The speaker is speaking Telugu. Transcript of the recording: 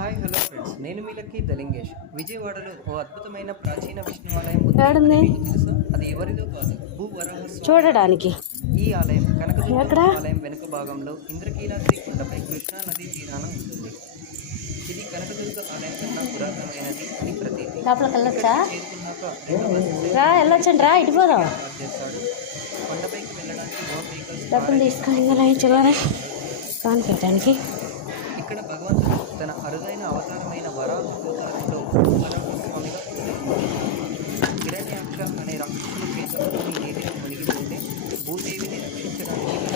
హాయ్ హలో ఫ్రెండ్స్, నేను మీ లక్కీ దలింగేష్. విజయవాడలో ఓ అద్భుతమైన ప్రాచీన విష్ణు ఆలయం ఉంది అని ఏడుంది మీకు తెలుసా? అది ఎవరిదో కాదు, భూవరాహస్వామి చూడడానికి. ఈ ఆలయం కనకదుర్గమ్మ ఎక్కడ? ఆలయం వెనుక భాగంలో ఇంద్రకీలాద్రి కొండపై కృష్ణా నదీ తీరాన ఉంటుంది. ఇది కనకదుర్గ ఆలయం కన్నా పురాతనమైనది అని ప్రతీతి. లోపలికి వెళ్ళొచ్చా? చేరుకున్నాక రెండు బస్సెస్ రా వెళ్ళొచ్చండి, రా ఇటు పోదాం. పార్క్ చేస్తాడు. కొండపైకి వెళ్ళడానికి నో వెహికల్స్. డబ్బులు తీసుకొని ఇలా చల్లారా కాని పెట్టడానికి. ఇక్కడ భగవంతుడు తన అరుదైన అవతారమైన వరాహ అవతారంలో భూవరాహస్వామిగా హిరణ్యాక్ష అనే రాక్షసుని చేతులతోని నీటిలో మునిగిపోతే భూదేవిని రక్షించడానికి